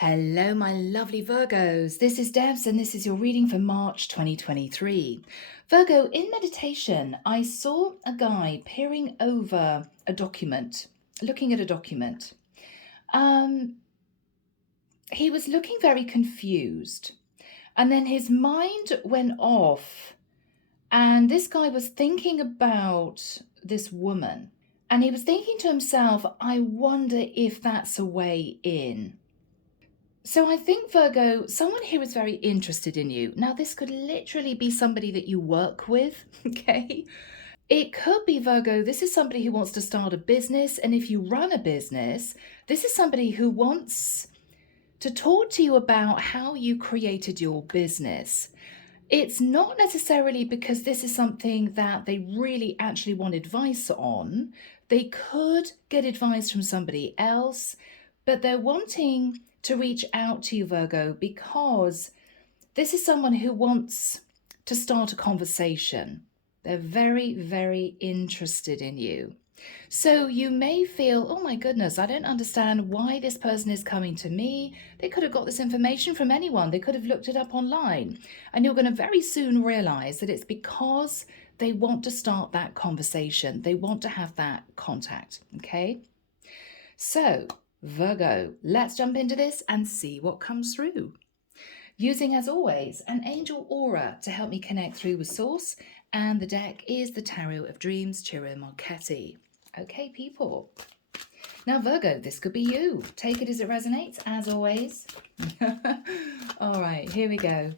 Hello, my lovely Virgos. This is Debs, and this is your reading for March 2023. Virgo, in meditation, I saw a guy peering over a document, looking at a document. He was looking very confused, and then his mind went off, and this guy was thinking about this woman, and he was thinking to himself, I wonder if that's a way in. So I think, Virgo, someone here is very interested in you. Now, this could literally be somebody that you work with, okay? It could be, Virgo, this is somebody who wants to start a business. And if you run a business, this is somebody who wants to talk to you about how you created your business. It's not necessarily because this is something that they really actually want advice on. They could get advice from somebody else, but they're wanting to reach out to you, Virgo, because this is someone who wants to start a conversation. They're very, very interested in you. So you may feel, oh my goodness, I don't understand why this person is coming to me. They could have got this information from anyone. They could have looked it up online. And you're going to very soon realize that it's because they want to start that conversation. They want to have that contact, okay? So Virgo, let's jump into this and see what comes through. Using, as always, an angel aura to help me connect through with source, and the deck is the Tarot of Dreams, Ciro Marchetti. Okay, people. Now, Virgo, this could be you. Take it as it resonates, as always. All right, here we go.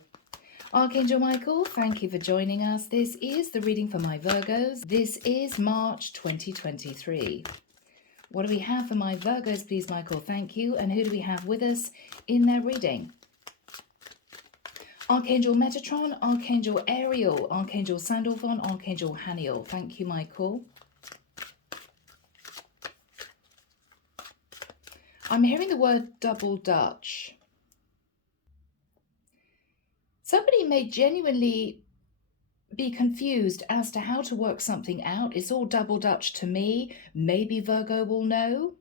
Archangel Michael, thank you for joining us. This is the reading for my Virgos. This is March 2023. What do we have for my Virgos, please, Michael? Thank you. And who do we have with us in their reading? Archangel Metatron, Archangel Ariel, Archangel Sandalphon, Archangel Haniel. Thank you, Michael. I'm hearing the word double Dutch. Somebody may genuinely be confused as to how to work something out. It's all double Dutch to me. Maybe Virgo will know.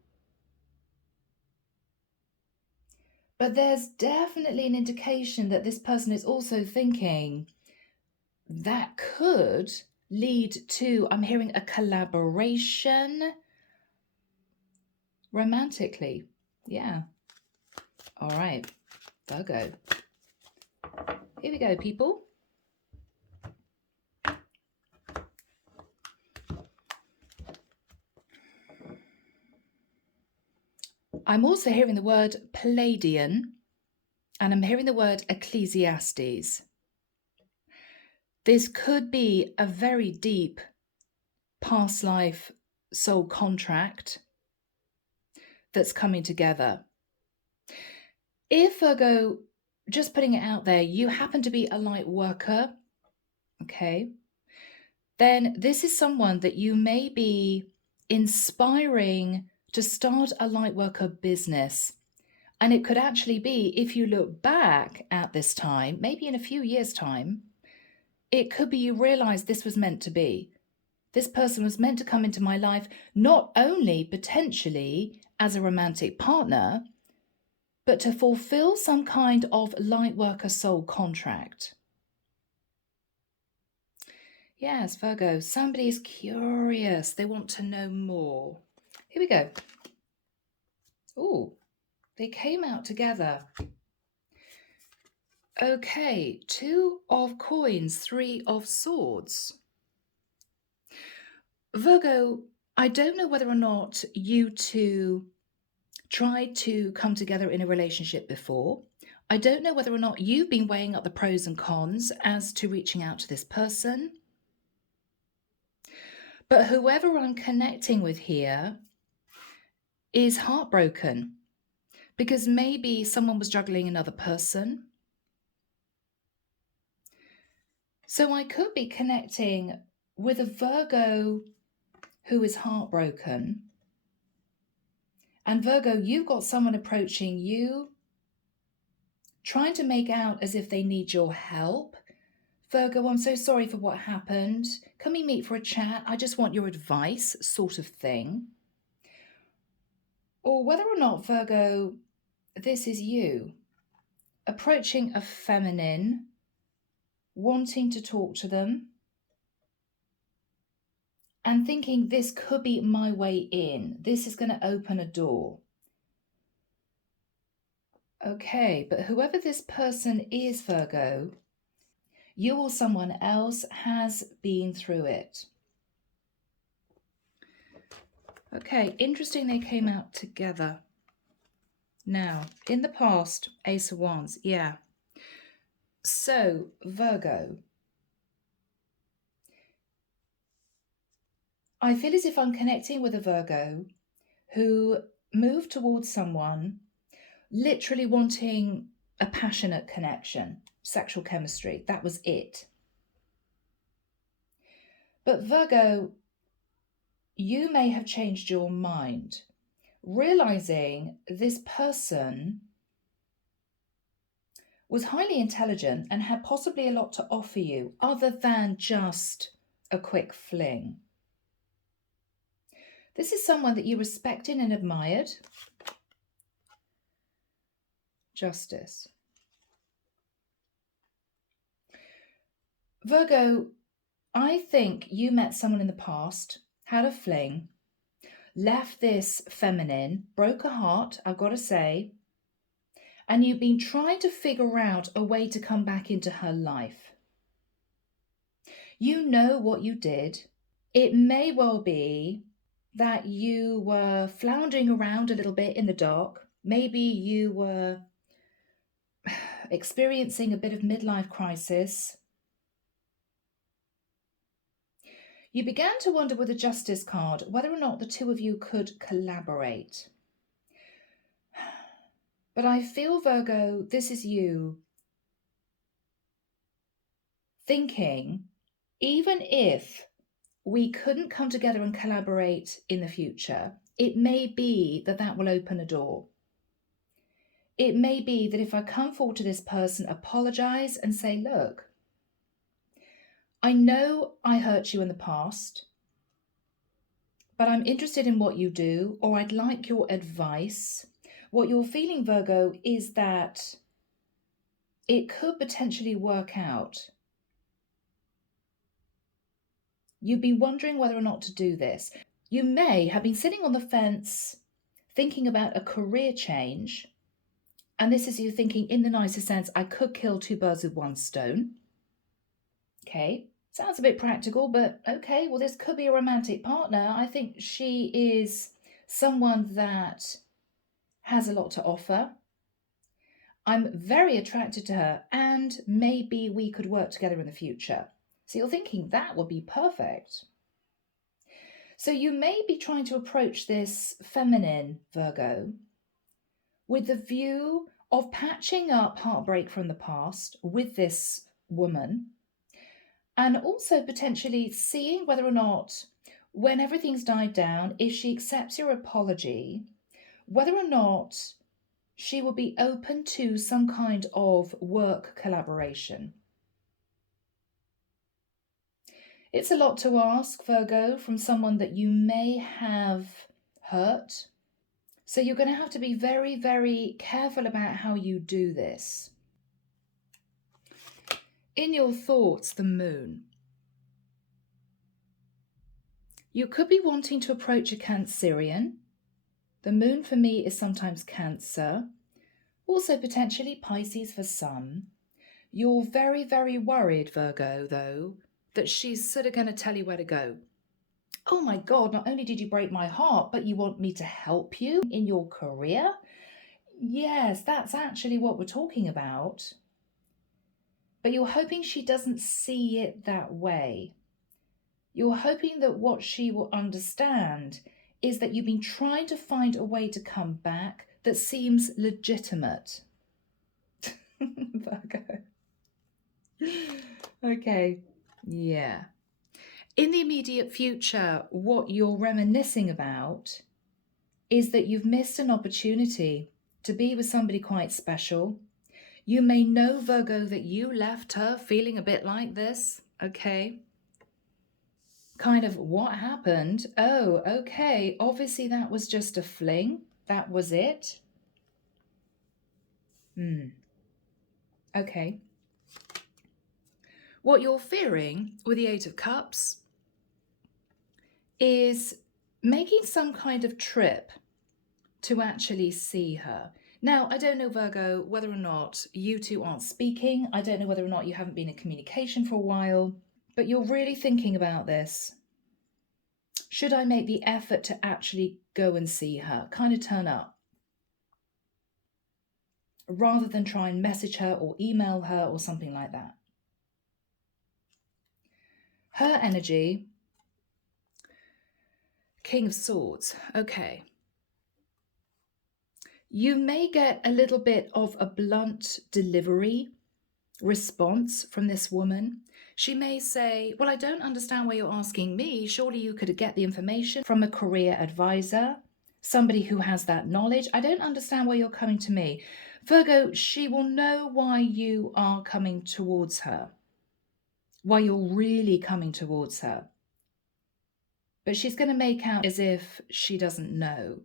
But there's definitely an indication that this person is also thinking that could lead to, I'm hearing a collaboration romantically. Yeah. All right, Virgo. Here we go, people. I'm also hearing the word Palladian, and I'm hearing the word Ecclesiastes. This could be a very deep past life soul contract that's coming together. If, Virgo, just putting it out there, you happen to be a light worker, okay, then this is someone that you may be inspiring to start a light worker business. And it could actually be, if you look back at this time, maybe in a few years' time, it could be you realize this was meant to be. This person was meant to come into my life, not only potentially as a romantic partner, but to fulfill some kind of light worker soul contract. Yes, Virgo, somebody is curious. They want to know more. Here we go. Oh, they came out together. Okay, 2 of coins, 3 of swords. Virgo, I don't know whether or not you two tried to come together in a relationship before. I don't know whether or not you've been weighing up the pros and cons as to reaching out to this person. But whoever I'm connecting with here is heartbroken because maybe someone was juggling another person. So I could be connecting with a Virgo who is heartbroken. And Virgo, you've got someone approaching you, trying to make out as if they need your help. Virgo, I'm so sorry for what happened. Can we meet for a chat? I just want your advice, sort of thing. Or whether or not, Virgo, this is you approaching a feminine, wanting to talk to them, and thinking this could be my way in. This is going to open a door. Okay, but whoever this person is, Virgo, you or someone else has been through it. Okay, interesting they came out together. Now, in the past, Ace of Wands, yeah. So, Virgo, I feel as if I'm connecting with a Virgo who moved towards someone literally wanting a passionate connection, sexual chemistry. That was it. But Virgo, you may have changed your mind, realizing this person was highly intelligent and had possibly a lot to offer you other than just a quick fling. This is someone that you respected and admired. Justice. Virgo, I think you met someone in the past, had a fling, left this feminine, broke a heart, I've got to say, and you've been trying to figure out a way to come back into her life. You know what you did. It may well be that you were floundering around a little bit in the dark. Maybe you were experiencing a bit of midlife crisis. You began to wonder with the Justice card whether or not the two of you could collaborate. But I feel, Virgo, this is you thinking, even if we couldn't come together and collaborate in the future, it may be that that will open a door. It may be that if I come forward to this person, apologize and say, look, I know I hurt you in the past, but I'm interested in what you do, or I'd like your advice. What you're feeling, Virgo, is that it could potentially work out. You'd be wondering whether or not to do this. You may have been sitting on the fence thinking about a career change, and this is you thinking, in the nicest sense, I could kill two birds with one stone. Okay, sounds a bit practical, but okay, well, this could be a romantic partner. I think she is someone that has a lot to offer. I'm very attracted to her, and maybe we could work together in the future. So you're thinking that would be perfect. So you may be trying to approach this feminine, Virgo, with the view of patching up heartbreak from the past with this woman, and also potentially seeing whether or not, when everything's died down, if she accepts your apology, whether or not she will be open to some kind of work collaboration. It's a lot to ask, Virgo, from someone that you may have hurt. So you're going to have to be very, very careful about how you do this. In your thoughts, the moon. You could be wanting to approach a Cancerian. The moon for me is sometimes Cancer, also potentially Pisces for some. You're very, very worried, Virgo, though, that she's sort of going to tell you where to go. Oh my God, not only did you break my heart, but you want me to help you in your career? Yes, that's actually what we're talking about. But you're hoping she doesn't see it that way. You're hoping that what she will understand is that you've been trying to find a way to come back that seems legitimate. Virgo. Okay, yeah. In the immediate future, what you're reminiscing about is that you've missed an opportunity to be with somebody quite special. You may know, Virgo, that you left her feeling a bit like this, okay? Kind of, what happened? Oh, okay, obviously that was just a fling. That was it. Okay. What you're fearing with the Eight of Cups is making some kind of trip to actually see her. Now, I don't know, Virgo, whether or not you two aren't speaking. I don't know whether or not you haven't been in communication for a while, but you're really thinking about this. Should I make the effort to actually go and see her? Kind of turn up. Rather than try and message her or email her or something like that. Her energy, King of Swords. Okay. You may get a little bit of a blunt delivery response from this woman. She may say, well, I don't understand why you're asking me. Surely you could get the information from a career advisor, somebody who has that knowledge. I don't understand why you're coming to me. Virgo, she will know why you are coming towards her, why you're really coming towards her. But she's going to make out as if she doesn't know.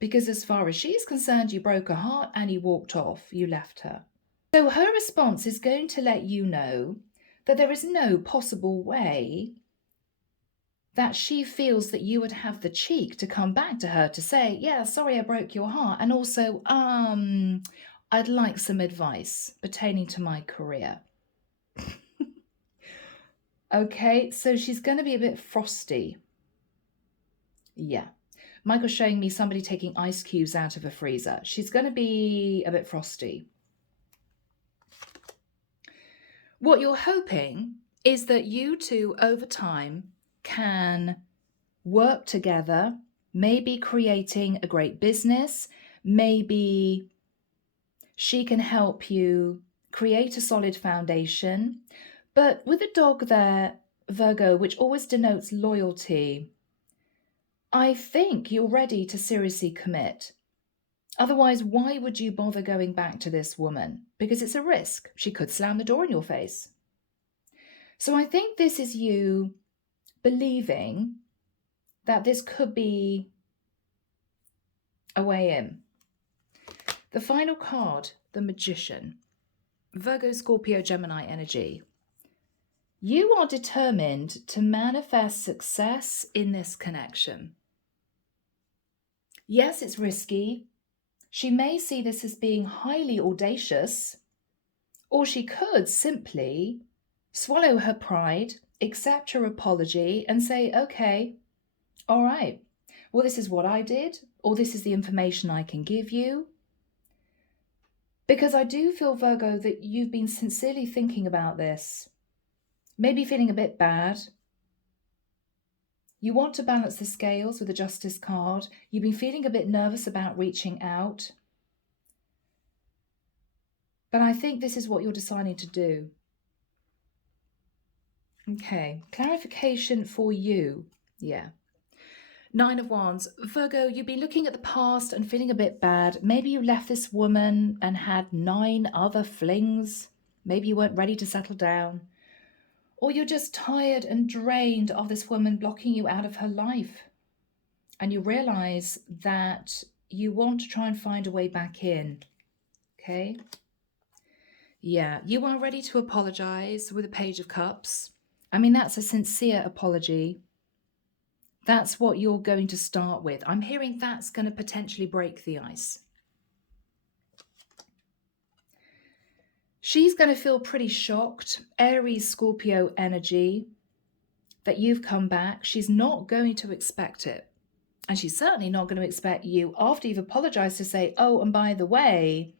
Because as far as she's concerned, you broke her heart and you walked off, you left her. So her response is going to let you know that there is no possible way that she feels that you would have the cheek to come back to her to say, yeah, sorry, I broke your heart. And also, I'd like some advice pertaining to my career. Okay, so she's going to be a bit frosty. Yeah. Michael's showing me somebody taking ice cubes out of a freezer. She's going to be a bit frosty. What you're hoping is that you two over time can work together, maybe creating a great business. Maybe she can help you create a solid foundation. But with a dog there, Virgo, which always denotes loyalty, I think you're ready to seriously commit. Otherwise, why would you bother going back to this woman? Because it's a risk. She could slam the door in your face. So I think this is you believing that this could be a way in. The final card, the Magician. Virgo, Scorpio, Gemini energy. You are determined to manifest success in this connection. Yes, it's risky. She may see this as being highly audacious, or she could simply swallow her pride, accept her apology, and say, okay, all right, well, this is what I did, or this is the information I can give you. Because I do feel, Virgo, that you've been sincerely thinking about this, maybe feeling a bit bad. You want to balance the scales with the Justice card. You've been feeling a bit nervous about reaching out. But I think this is what you're deciding to do. Okay, clarification for you. Yeah. Nine of Wands. Virgo, you've been looking at the past and feeling a bit bad. Maybe you left this woman and had 9 other flings. Maybe you weren't ready to settle down. Or you're just tired and drained of this woman blocking you out of her life. And you realize that you want to try and find a way back in. Okay? Yeah, you are ready to apologize with a Page of Cups. I mean, that's a sincere apology. That's what you're going to start with. I'm hearing that's going to potentially break the ice. She's going to feel pretty shocked, Aries, Scorpio energy, that you've come back. She's not going to expect it. And she's certainly not going to expect you, after you've apologized, to say, oh, and by the way,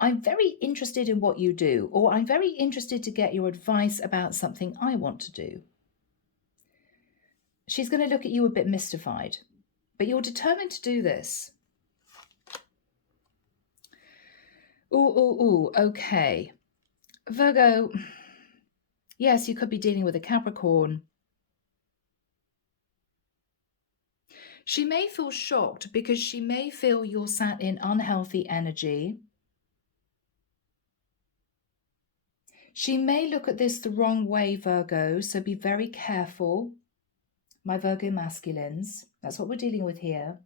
I'm very interested in what you do, or I'm very interested to get your advice about something I want to do. She's going to look at you a bit mystified, but you're determined to do this. Ooh, okay. Virgo, yes, you could be dealing with a Capricorn. She may feel shocked because she may feel you're sat in unhealthy energy. She may look at this the wrong way, Virgo, so be very careful. My Virgo masculines, that's what we're dealing with here.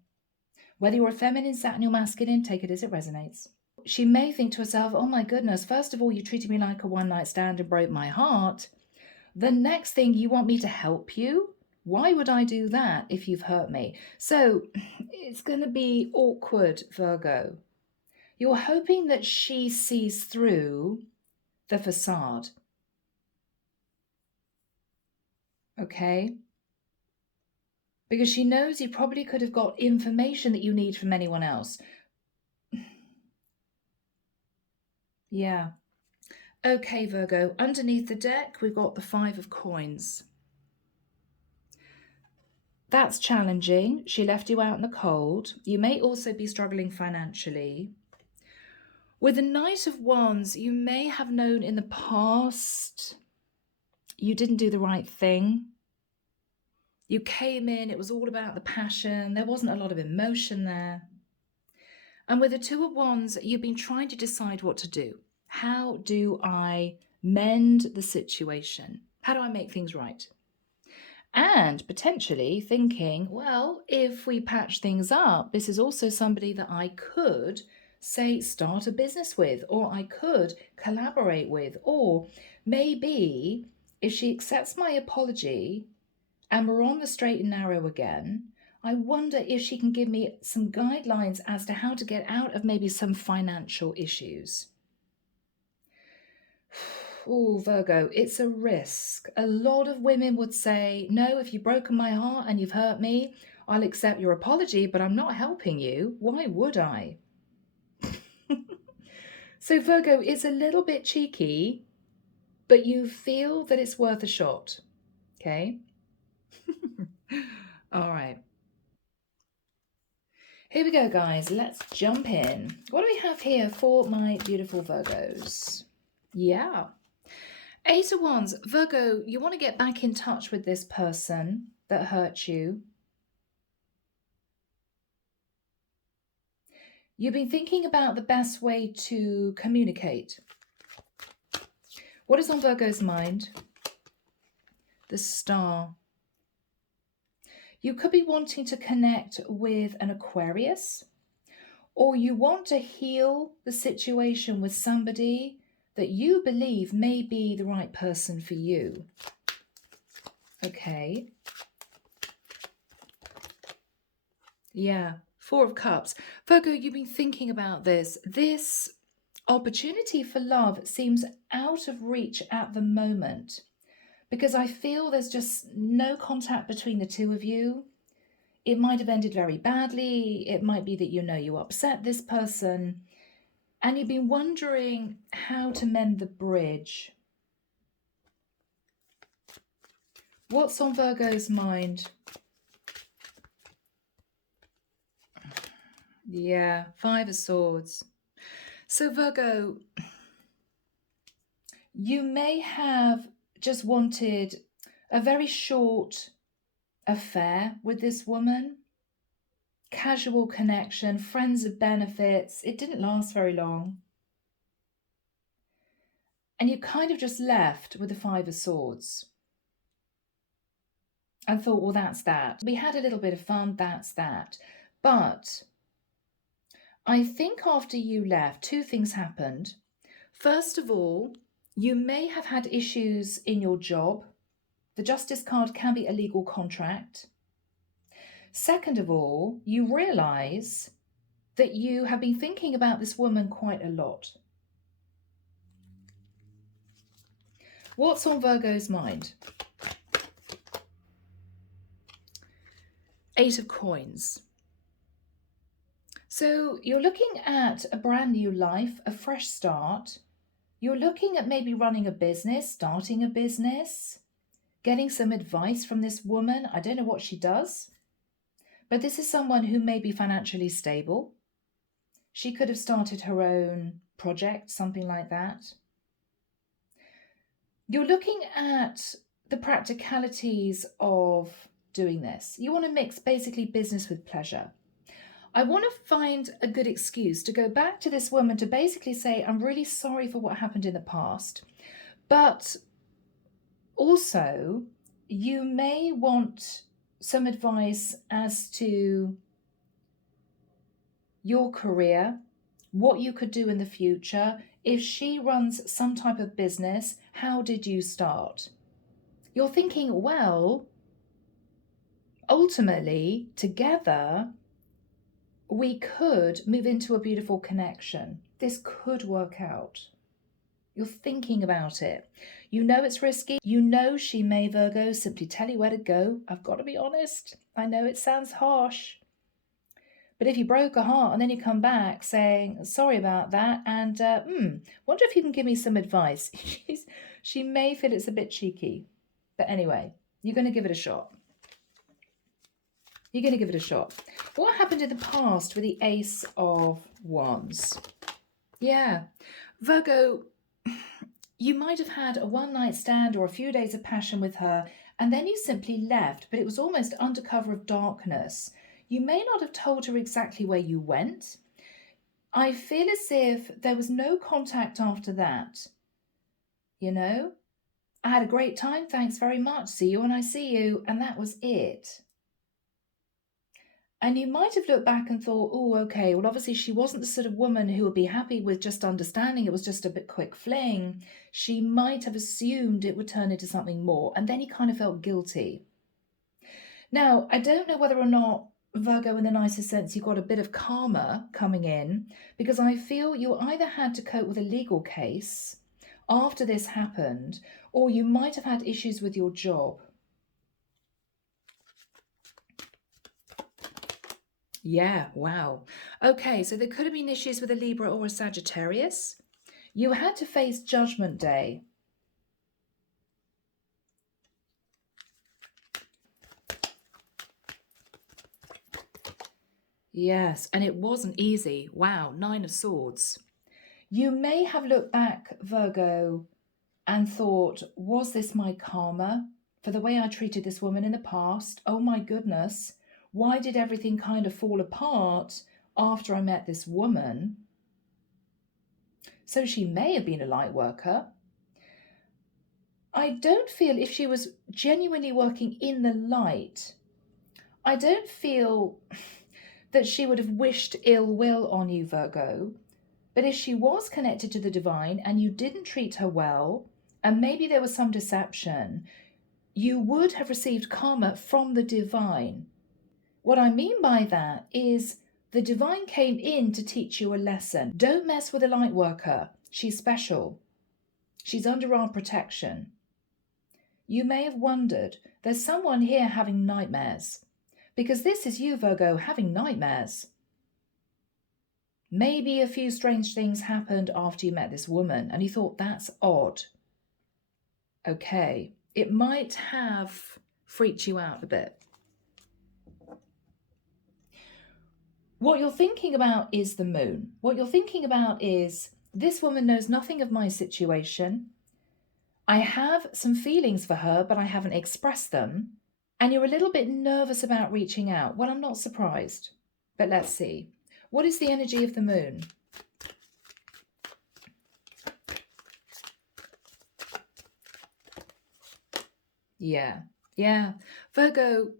Whether you're a feminine, Saturn, or masculine, take it as it resonates. she may think to herself, oh my goodness, first of all, you treated me like a one-night stand and broke my heart. The next thing, you want me to help you? Why would I do that if you've hurt me? So it's going to be awkward, Virgo. You're hoping that she sees through the facade. Okay? Because she knows you probably could have got information that you need from anyone else. Yeah. Okay, Virgo. Underneath the deck, we've got the 5 of coins. That's challenging. She left you out in the cold. You may also be struggling financially. With the Knight of Wands, you may have known in the past you didn't do the right thing. You came in, it was all about the passion. There wasn't a lot of emotion there. And with the 2 of Wands, you've been trying to decide what to do. How do I mend the situation? How do I make things right? And potentially thinking, well, if we patch things up, this is also somebody that I could, say, start a business with, or I could collaborate with, or maybe if she accepts my apology and we're on the straight and narrow again, I wonder if she can give me some guidelines as to how to get out of maybe some financial issues. Oh, Virgo, it's a risk. A lot of women would say, no, if you've broken my heart and you've hurt me, I'll accept your apology, but I'm not helping you. Why would I? So, Virgo, it's a little bit cheeky, but you feel that it's worth a shot. Okay? All right. Here we go, guys. Let's jump in. What do we have here for my beautiful Virgos? Yeah. 8 of Wands. Virgo, you want to get back in touch with this person that hurt you. You've been thinking about the best way to communicate. What is on Virgo's mind? The Star. You could be wanting to connect with an Aquarius, or you want to heal the situation with somebody that you believe may be the right person for you. Okay. Yeah, 4 of Cups. Virgo, you've been thinking about this. This opportunity for love seems out of reach at the moment because I feel there's just no contact between the 2 of you. It might have ended very badly. It might be that you upset this person and you've been wondering how to mend the bridge. What's on Virgo's mind? Yeah, 5 of Swords. So Virgo, you may have just wanted a very short affair with this woman. Casual connection, friends of benefits. It didn't last very long. And you kind of just left with the 5 of Swords. And thought, well, that's that. We had a little bit of fun, that's that. But I think after you left, 2 things happened. First of all, you may have had issues in your job. The Justice card can be a legal contract. Second of all, you realize that you have been thinking about this woman quite a lot. What's on Virgo's mind? 8 of Coins. So you're looking at a brand new life, a fresh start. You're looking at maybe running a business, starting a business, getting some advice from this woman. I don't know what she does, but this is someone who may be financially stable. She could have started her own project, something like that. You're looking at the practicalities of doing this. You want to mix basically business with pleasure. I want to find a good excuse to go back to this woman to basically say, I'm really sorry for what happened in the past. But also, you may want some advice as to your career, what you could do in the future. If she runs some type of business, how did you start? You're thinking, well, ultimately, together, we could move into a beautiful connection. This could work out. You're thinking about it. You know it's risky. You know she may, Virgo, simply tell you where to go. I've got to be honest. I know it sounds harsh. But if you broke her heart and then you come back saying, sorry about that, and wonder if you can give me some advice. She may feel it's a bit cheeky. But anyway, you're going to give it a shot. You're going to give it a shot. What happened in the past with the Ace of Wands? Yeah, Virgo, you might have had a one-night stand or a few days of passion with her, and then you simply left, but it was almost under cover of darkness. You may not have told her exactly where you went. I feel as if there was no contact after that. You know, I had a great time, thanks very much, see you when I see you, and that was it. And you might have looked back and thought, oh, okay, well, obviously she wasn't the sort of woman who would be happy with just understanding. It was just a bit quick fling. She might have assumed it would turn into something more. And then he kind of felt guilty. Now, I don't know whether or not, Virgo, in the nicest sense, you got a bit of karma coming in, because I feel you either had to cope with a legal case after this happened, or you might have had issues with your job. Yeah, wow. Okay, so there could have been issues with a Libra or a Sagittarius. You had to face Judgment Day. Yes, and it wasn't easy. Wow, 9 of Swords. You may have looked back, Virgo, and thought, was this my karma for the way I treated this woman in the past? Oh my goodness. Why did everything kind of fall apart after I met this woman? So she may have been a light worker. I don't feel if she was genuinely working in the light, I don't feel that she would have wished ill will on you, Virgo. But if she was connected to the divine and you didn't treat her well, and maybe there was some deception, you would have received karma from the divine. What I mean by that is the divine came in to teach you a lesson. Don't mess with a light worker. She's special. She's under our protection. You may have wondered, there's someone here having nightmares. Because this is you, Virgo, having nightmares. Maybe a few strange things happened after you met this woman and you thought, that's odd. Okay, it might have freaked you out a bit. What you're thinking about is the moon. What you're thinking about is, this woman knows nothing of my situation. I have some feelings for her, but I haven't expressed them. And you're a little bit nervous about reaching out. Well, I'm not surprised. But let's see. What is the energy of the moon? Yeah. Virgo,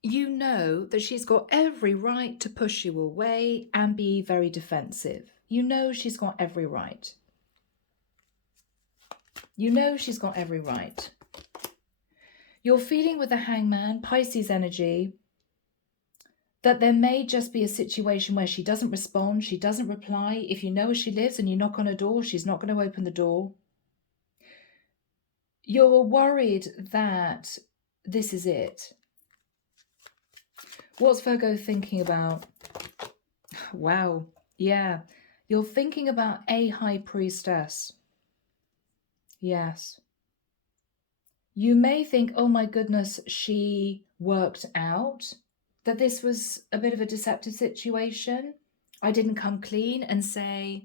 you know that she's got every right to push you away and be very defensive. You know she's got every right. You know she's got every right. You're feeling with the Hangman, Pisces energy, that there may just be a situation where she doesn't respond, she doesn't reply. If you know where she lives and you knock on her door, she's not going to open the door. You're worried that this is it. What's Virgo thinking about? Wow, yeah. You're thinking about a high priestess. Yes. You may think, oh my goodness, she worked out, that this was a bit of a deceptive situation. I didn't come clean and say,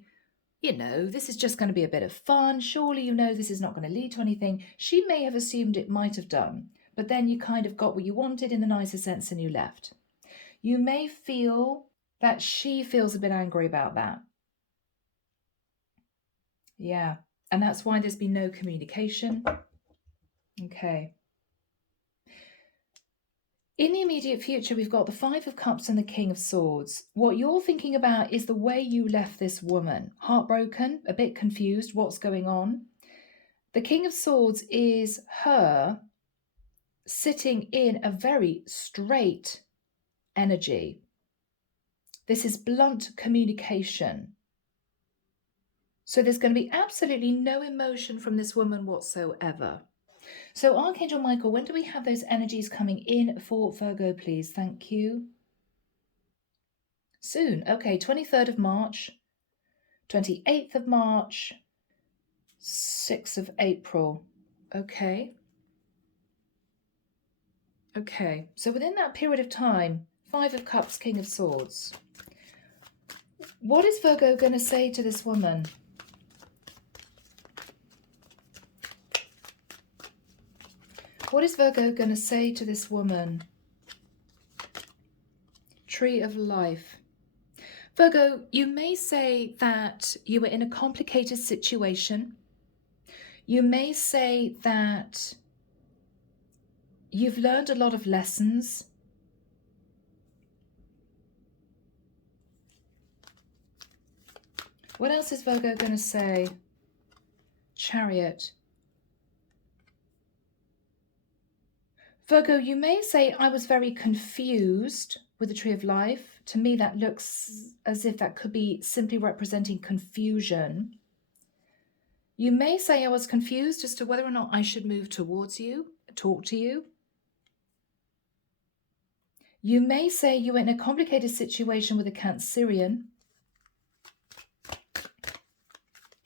you know, this is just going to be a bit of fun. Surely you know this is not going to lead to anything. She may have assumed it might have done, but then you kind of got what you wanted in the nicest sense and you left. You may feel that she feels a bit angry about that. Yeah, and that's why there's been no communication. Okay. In the immediate future, we've got the Five of Cups and the King of Swords. What you're thinking about is the way you left this woman. Heartbroken, a bit confused, what's going on? The King of Swords is her sitting in a very straight energy. This is blunt communication. So there's going to be absolutely no emotion from this woman whatsoever. So Archangel Michael, when do we have those energies coming in for Virgo, please? Thank you. Soon. Okay, 23rd of March, 28th of March, 6th of April. Okay. Okay, so within that period of time, Five of Cups, King of Swords. What is Virgo going to say to this woman? What is Virgo going to say to this woman? Tree of Life. Virgo, you may say that you were in a complicated situation. You may say that you've learned a lot of lessons. What else is Virgo going to say? Chariot. Virgo, you may say, I was very confused with the Tree of Life. To me, that looks as if that could be simply representing confusion. You may say, I was confused as to whether or not I should move towards you, talk to you. You may say you were in a complicated situation with a Cancerian.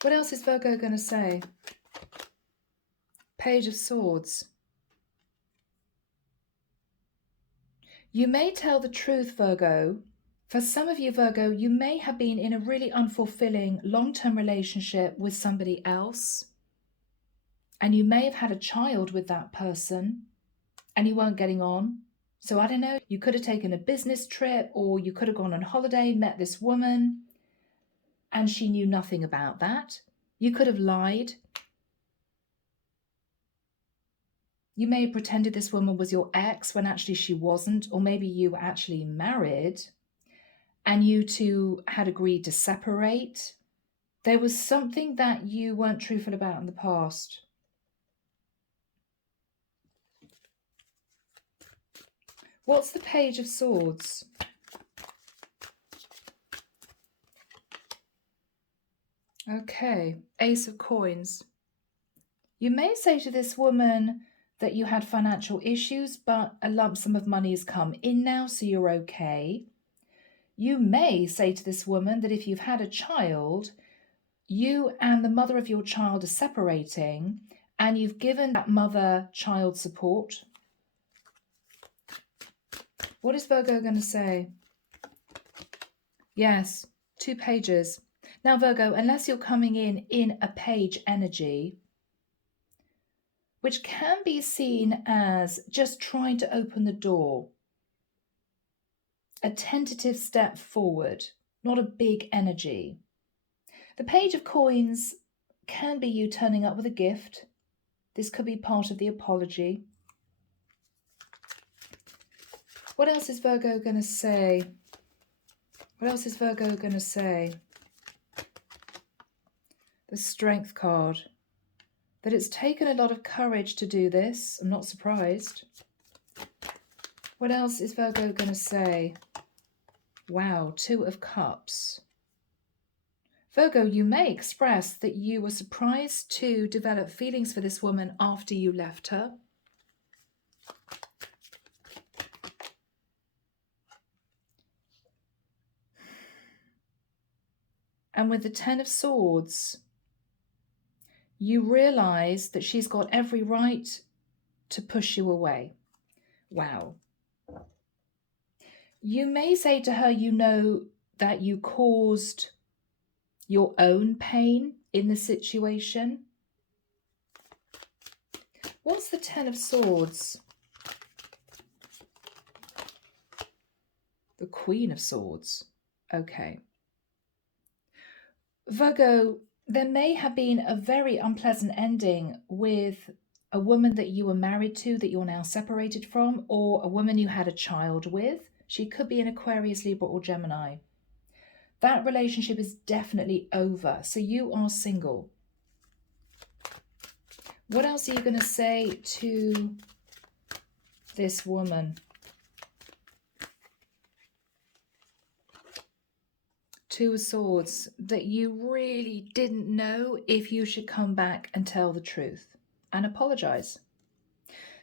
What else is Virgo going to say? Page of Swords. You may tell the truth, Virgo. For some of you, Virgo, you may have been in a really unfulfilling long-term relationship with somebody else. And you may have had a child with that person and you weren't getting on. So I don't know, you could have taken a business trip or you could have gone on holiday, met this woman, and she knew nothing about that. You could have lied. You may have pretended this woman was your ex when actually she wasn't, or maybe you were actually married and you two had agreed to separate. There was something that you weren't truthful about in the past. What's the Page of Swords? Okay, Ace of Coins. You may say to this woman that you had financial issues, but a lump sum of money has come in now, so you're okay. You may say to this woman that if you've had a child, you and the mother of your child are separating, and you've given that mother child support. What is Virgo going to say? Yes, 2 pages. Now, Virgo, unless you're coming in a page energy, which can be seen as just trying to open the door, a tentative step forward, not a big energy. The Page of Coins can be you turning up with a gift. This could be part of the apology. What else is Virgo going to say? What else is Virgo going to say? The Strength card. That it's taken a lot of courage to do this. I'm not surprised. What else is Virgo going to say? Wow, 2 of Cups. Virgo, you may express that you were surprised to develop feelings for this woman after you left her. And with the 10 of Swords, you realize that she's got every right to push you away. Wow. You may say to her, you know that you caused your own pain in the situation. What's the 10 of Swords? The Queen of Swords. Okay. Virgo, there may have been a very unpleasant ending with a woman that you were married to that you're now separated from, or a woman you had a child with. She could be an Aquarius, Libra, or Gemini. That relationship is definitely over. So you are single. What else are you going to say to this woman? Two of Swords, that you really didn't know if you should come back and tell the truth and apologize.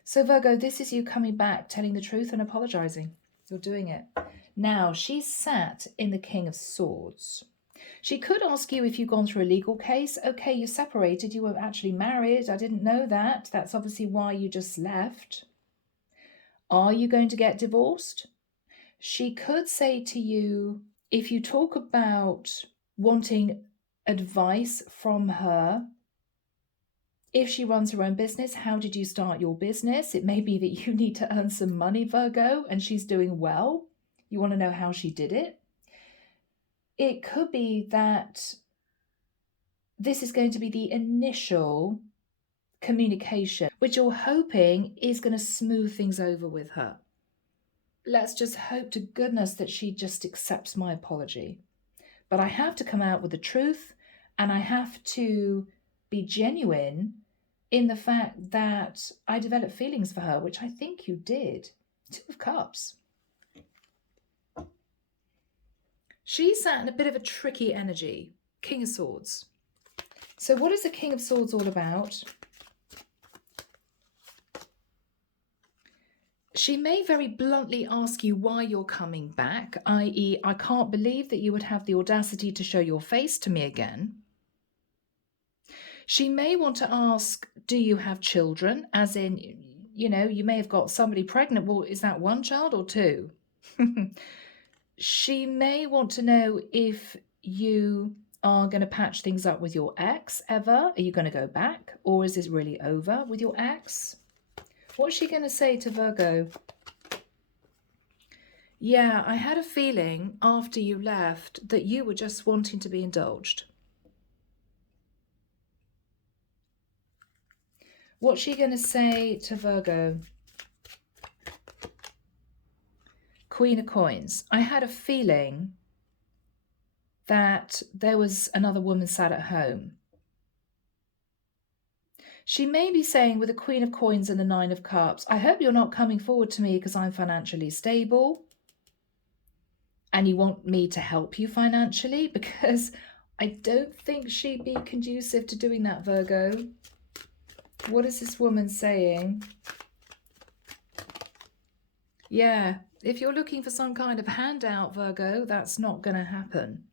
So Virgo, this is you coming back, telling the truth and apologizing. You're doing it. Now, she's sat in the King of Swords. She could ask you if you've gone through a legal case. Okay, you separated, you were actually married. I didn't know that. That's obviously why you just left. Are you going to get divorced? She could say to you, if you talk about wanting advice from her, if she runs her own business, how did you start your business? It may be that you need to earn some money, Virgo, and she's doing well. You want to know how she did it. It could be that this is going to be the initial communication, which you're hoping is going to smooth things over with her. Let's just hope to goodness that she just accepts my apology. But I have to come out with the truth, and I have to be genuine in the fact that I developed feelings for her, which I think you did. Two of Cups. She sat in a bit of a tricky energy. King of Swords. So what is the King of Swords all about? She may very bluntly ask you why you're coming back, i.e., I can't believe that you would have the audacity to show your face to me again. She may want to ask, do you have children? As in, you know, you may have got somebody pregnant. Well, is that one child or two? She may want to know if you are going to patch things up with your ex ever. Are you going to go back? Or is this really over with your ex? What's she going to say to Virgo? Yeah, I had a feeling after you left that you were just wanting to be indulged. What's she going to say to Virgo? Queen of Coins. I had a feeling that there was another woman sat at home. She may be saying with the Queen of Coins and the Nine of Cups, I hope you're not coming forward to me because I'm financially stable and you want me to help you financially, because I don't think she'd be conducive to doing that, Virgo. What is this woman saying? Yeah, if you're looking for some kind of handout, Virgo, that's not going to happen.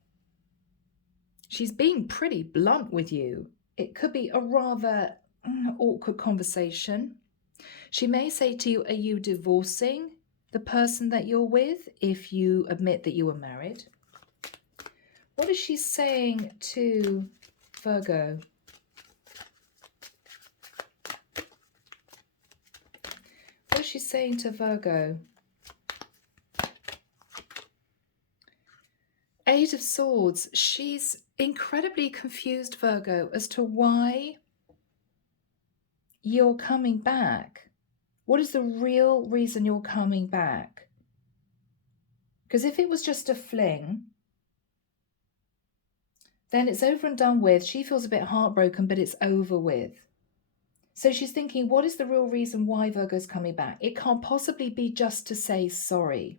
She's being pretty blunt with you. It could be a rather awkward conversation. She may say to you, are you divorcing the person that you're with if you admit that you were married? What is she saying to Virgo? What is she saying to Virgo? Eight of Swords. She's incredibly confused, Virgo, as to why you're coming back. What is the real reason you're coming back? Because if it was just a fling, then it's over and done with. She feels a bit heartbroken, but it's over with. So she's thinking, what is the real reason why Virgo's coming back? It can't possibly be just to say sorry.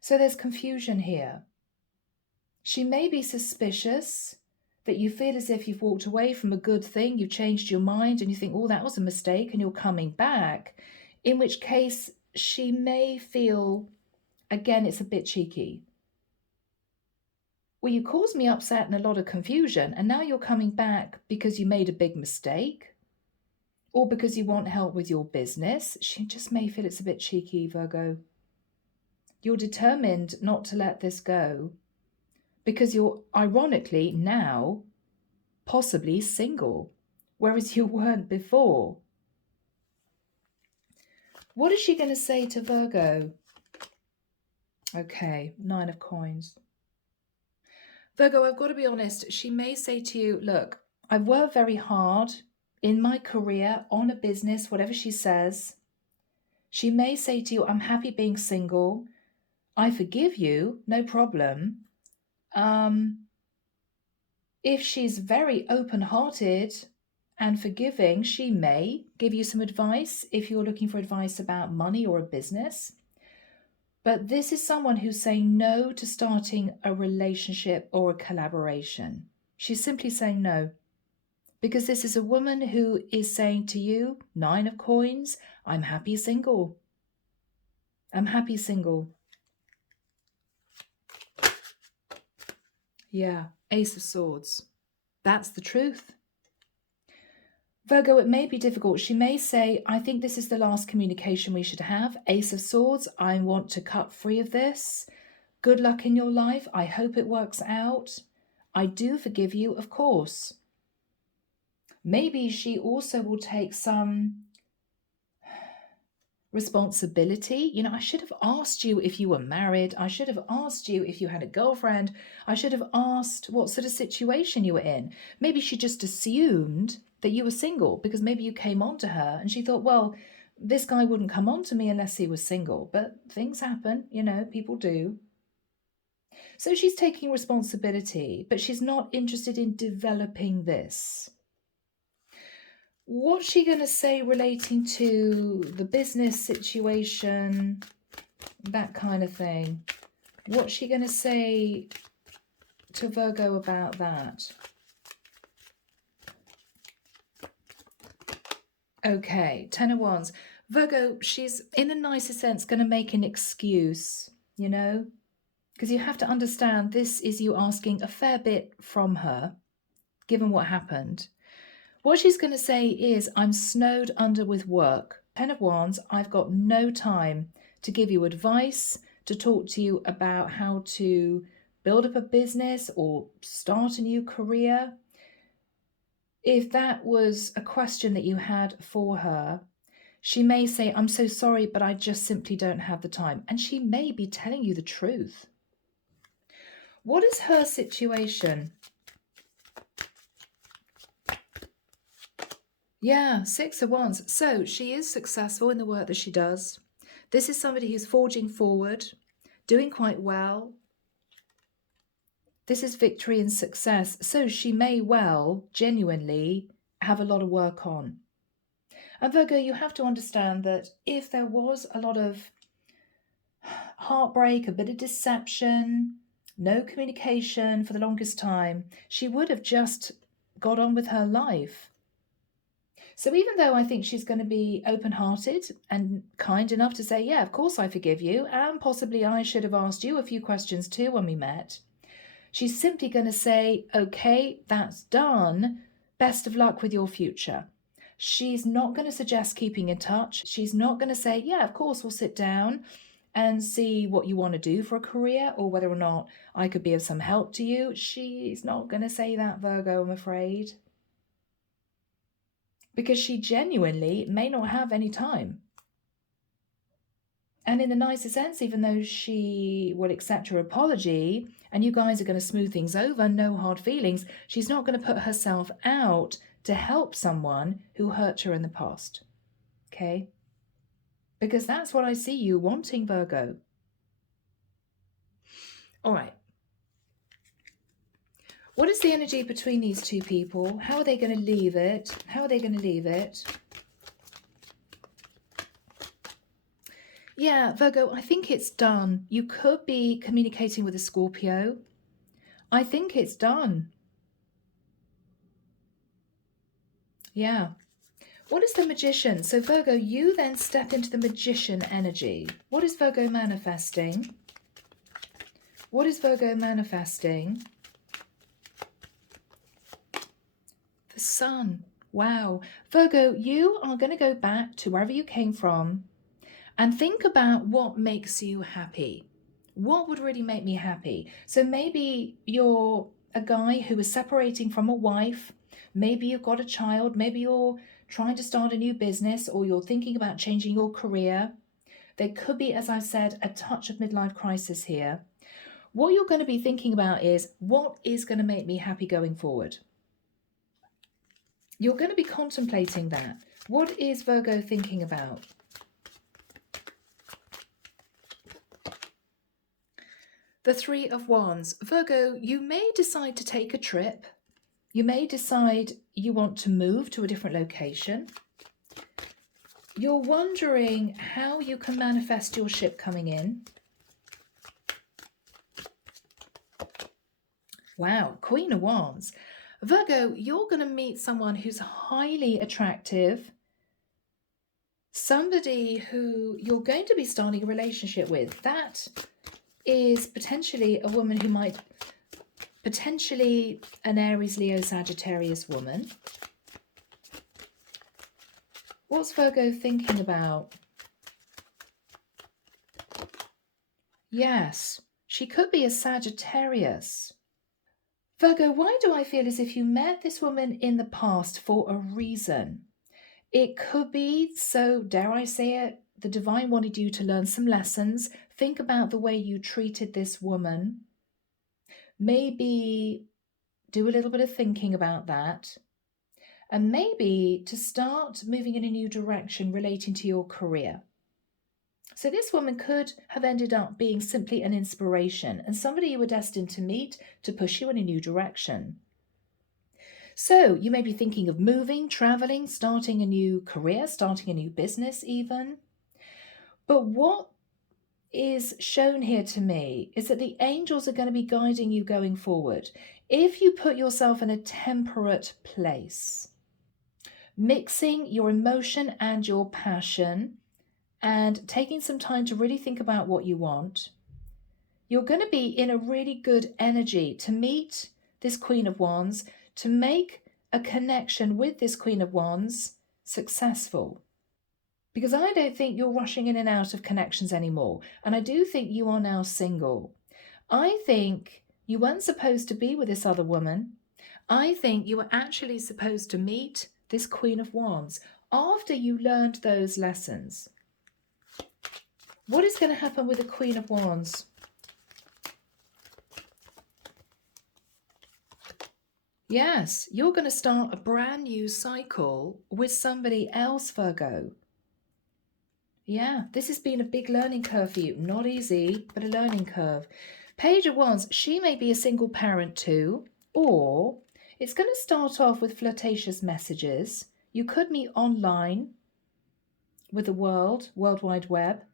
So there's confusion here. She may be suspicious that you feel as if you've walked away from a good thing, you've changed your mind and you think, oh, that was a mistake, and you're coming back, in which case she may feel, again, it's a bit cheeky. Well, you caused me upset and a lot of confusion, and now you're coming back because you made a big mistake or because you want help with your business. She just may feel it's a bit cheeky, Virgo. You're determined not to let this go because you're, ironically, now possibly single, whereas you weren't before. What is she going to say to Virgo? Okay, Nine of Coins. Virgo, I've got to be honest. She may say to you, look, I've worked very hard in my career, on a business, whatever she says. She may say to you, I'm happy being single. I forgive you, no problem. If she's very open-hearted and forgiving, she may give you some advice if you're looking for advice about money or a business. But this is someone who's saying no to starting a relationship or a collaboration. She's simply saying no. Because this is a woman who is saying to you, 9 of coins, I'm happy single. I'm happy single. Yeah, Ace of Swords. That's the truth. Virgo, it may be difficult. She may say, I think this is the last communication we should have. Ace of Swords, I want to cut free of this. Good luck in your life. I hope it works out. I do forgive you, of course. Maybe she also will take some responsibility. You know, I should have asked you if you were married. I should have asked you if you had a girlfriend. I should have asked what sort of situation you were in. Maybe she just assumed that you were single because maybe you came on to her and she thought, well, this guy wouldn't come on to me unless he was single. But things happen, you know, people do. So she's taking responsibility, but she's not interested in developing this. What's she going to say relating to the business situation, that kind of thing? What's she going to say to Virgo about that? Okay, 10 of Wands. Virgo, she's in the nicest sense going to make an excuse, you know? Because you have to understand this is you asking a fair bit from her, given what happened. What she's going to say is, I'm snowed under with work. 10 of Wands, I've got no time to give you advice, to talk to you about how to build up a business or start a new career. If that was a question that you had for her, she may say, I'm so sorry, but I just simply don't have the time. And she may be telling you the truth. What is her situation? Yeah, 6 of Wands. So she is successful in the work that she does. This is somebody who's forging forward, doing quite well. This is victory and success. So she may well genuinely have a lot of work on. And Virgo, you have to understand that if there was a lot of heartbreak, a bit of deception, no communication for the longest time, she would have just got on with her life. So even though I think she's going to be open-hearted and kind enough to say, yeah, of course I forgive you, and possibly I should have asked you a few questions too when we met, she's simply going to say, okay, that's done. Best of luck with your future. She's not going to suggest keeping in touch. She's not going to say, yeah, of course, we'll sit down and see what you want to do for a career or whether or not I could be of some help to you. She's not going to say that, Virgo, I'm afraid. Because she genuinely may not have any time. And in the nicest sense, even though she will accept your apology and you guys are going to smooth things over, no hard feelings, she's not going to put herself out to help someone who hurt her in the past. Okay? Because that's what I see you wanting, Virgo. All right. What is the energy between these two people? How are they going to leave it? How are they going to leave it? Yeah, Virgo, I think it's done. You could be communicating with a Scorpio. I think it's done. Yeah. What is the Magician? So Virgo, you then step into the Magician energy. What is Virgo manifesting? What is Virgo manifesting? The Sun. Wow. Virgo, you are going to go back to wherever you came from and think about what makes you happy. What would really make me happy? So maybe you're a guy who is separating from a wife. Maybe you've got a child. Maybe you're trying to start a new business or you're thinking about changing your career. There could be, as I've said, a touch of midlife crisis here. What you're going to be thinking about is, what is going to make me happy going forward? You're going to be contemplating that. What is Virgo thinking about? The Three of Wands. Virgo, you may decide to take a trip. You may decide you want to move to a different location. You're wondering how you can manifest your ship coming in. Wow, Queen of Wands. Virgo, you're going to meet someone who's highly attractive, somebody who you're going to be starting a relationship with. That is potentially a woman who might, potentially an Aries, Leo, Sagittarius woman. What's Virgo thinking about? Yes, she could be a Sagittarius. Virgo, why do I feel as if you met this woman in the past for a reason? It could be, so dare I say it, the divine wanted you to learn some lessons. Think about the way you treated this woman. Maybe do a little bit of thinking about that. And maybe to start moving in a new direction relating to your career. So this woman could have ended up being simply an inspiration and somebody you were destined to meet to push you in a new direction. So you may be thinking of moving, traveling, starting a new career, starting a new business even. But what is shown here to me is that the angels are going to be guiding you going forward. If you put yourself in a temperate place, mixing your emotion and your passion, and taking some time to really think about what you want, you're going to be in a really good energy to meet this Queen of Wands, to make a connection with this Queen of Wands successful. Because I don't think you're rushing in and out of connections anymore. And I do think you are now single. I think you weren't supposed to be with this other woman. I think you were actually supposed to meet this Queen of Wands after you learned those lessons. What is going to happen with the Queen of Wands? Yes, you're going to start a brand new cycle with somebody else, Virgo. Yeah, this has been a big learning curve for you. Not easy, but a learning curve. Page of Wands, she may be a single parent too, or it's going to start off with flirtatious messages. You could meet online with the World Wide Web.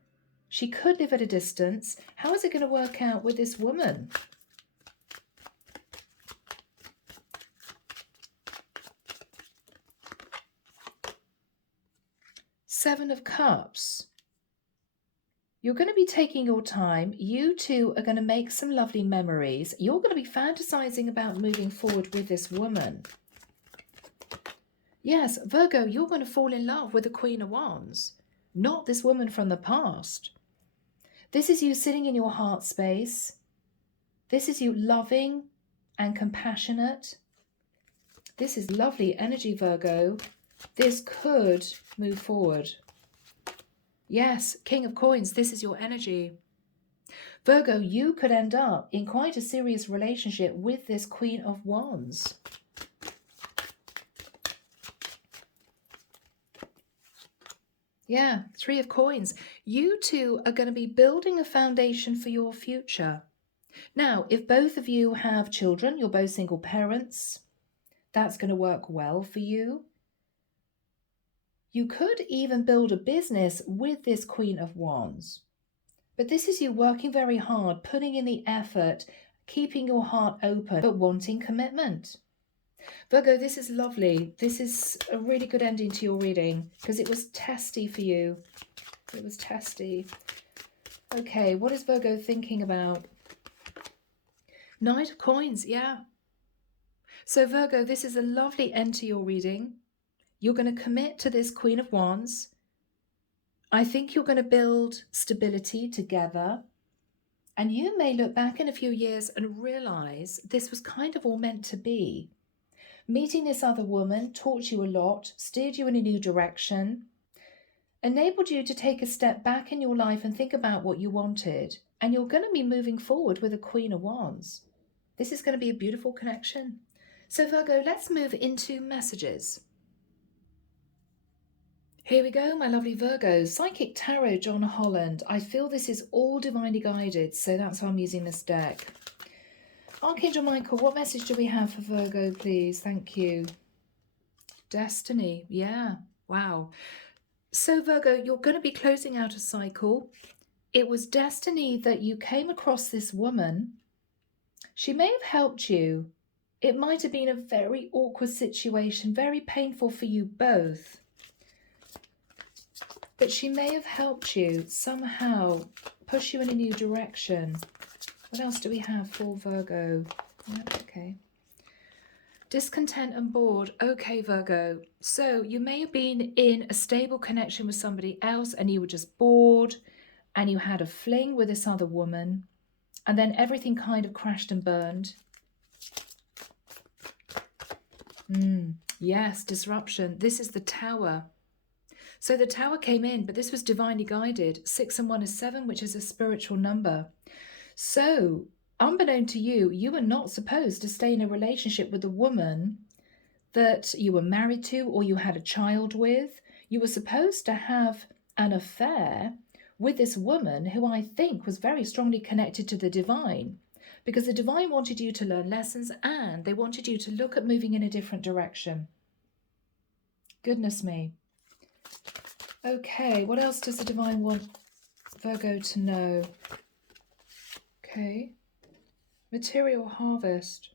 She could live at a distance. How is it going to work out with this woman? Seven of Cups. You're going to be taking your time. You two are going to make some lovely memories. You're going to be fantasizing about moving forward with this woman. Yes, Virgo, you're going to fall in love with the Queen of Wands, not this woman from the past. This is you sitting in your heart space. This is you loving and compassionate. This is lovely energy, Virgo. This could move forward. Yes, King of Coins, this is your energy. Virgo, you could end up in quite a serious relationship with this Queen of Wands. Yeah, Three of Coins. You two are going to be building a foundation for your future. Now, if both of you have children, you're both single parents, that's going to work well for you. You could even build a business with this Queen of Wands. But this is you working very hard, putting in the effort, keeping your heart open, but wanting commitment. Virgo, this is lovely. This is a really good ending to your reading because it was testy for you. It was testy. Okay, what is Virgo thinking about? Knight of Coins, yeah. So Virgo, this is a lovely end to your reading. You're going to commit to this Queen of Wands. I think you're going to build stability together. And you may look back in a few years and realize this was kind of all meant to be. Meeting this other woman taught you a lot, steered you in a new direction, enabled you to take a step back in your life and think about what you wanted. and you're going to be moving forward with a Queen of Wands. This is going to be a beautiful connection. So Virgo, let's move into messages. Here we go, my lovely Virgos. Psychic Tarot, John Holland. I feel this is all divinely guided, so that's why I'm using this deck. Archangel Michael, what message do we have for Virgo, please? Thank you. Destiny, yeah, wow. So Virgo, you're going to be closing out a cycle. It was destiny that you came across this woman. She may have helped you. It might have been a very awkward situation, very painful for you both. But she may have helped you somehow, push you in a new direction. What else do we have for Virgo? Yeah, okay. Discontent and bored. Okay, Virgo. So you may have been in a stable connection with somebody else and you were just bored and you had a fling with this other woman and then everything kind of crashed and burned. Yes, disruption. This is the Tower. So the Tower came in, but this was divinely guided. 6 and 1 is 7, which is a spiritual number. So, unbeknown to you, you were not supposed to stay in a relationship with a woman that you were married to or you had a child with. You were supposed to have an affair with this woman who I think was very strongly connected to the divine, because the divine wanted you to learn lessons and they wanted you to look at moving in a different direction. Goodness me. Okay, what else does the divine want Virgo to know? Okay, material harvest.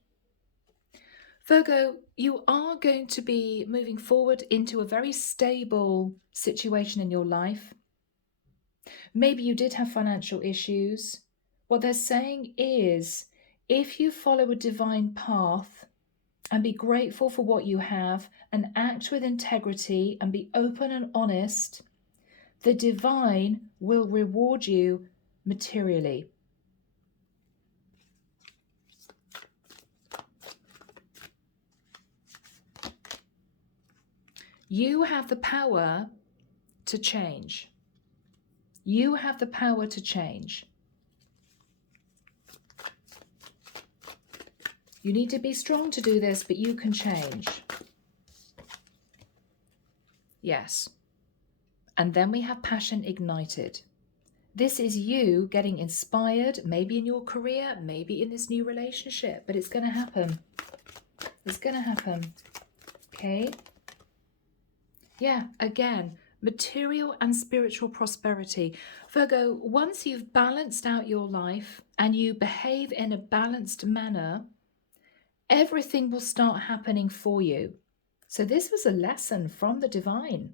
Virgo, you are going to be moving forward into a very stable situation in your life. Maybe you did have financial issues. What they're saying is, if you follow a divine path and be grateful for what you have and act with integrity and be open and honest, the divine will reward you materially. You have the power to change. You have the power to change. You need to be strong to do this, but you can change. Yes. And then we have passion ignited. This is you getting inspired, maybe in your career, maybe in this new relationship, but it's going to happen. It's going to happen. Okay? Yeah, again, material and spiritual prosperity. Virgo, once you've balanced out your life and you behave in a balanced manner, everything will start happening for you. So this was a lesson from the divine.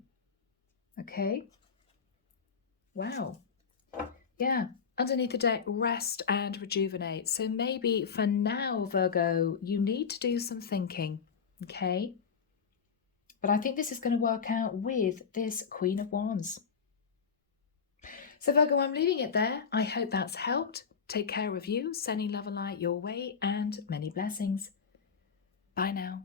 Okay? Wow. Yeah. Underneath the deck, rest and rejuvenate. So maybe for now, Virgo, you need to do some thinking. Okay? But I think this is going to work out with this Queen of Wands. So Virgo, I'm leaving it there. I hope that's helped. Take care of you, sending love and light your way, and many blessings. Bye now.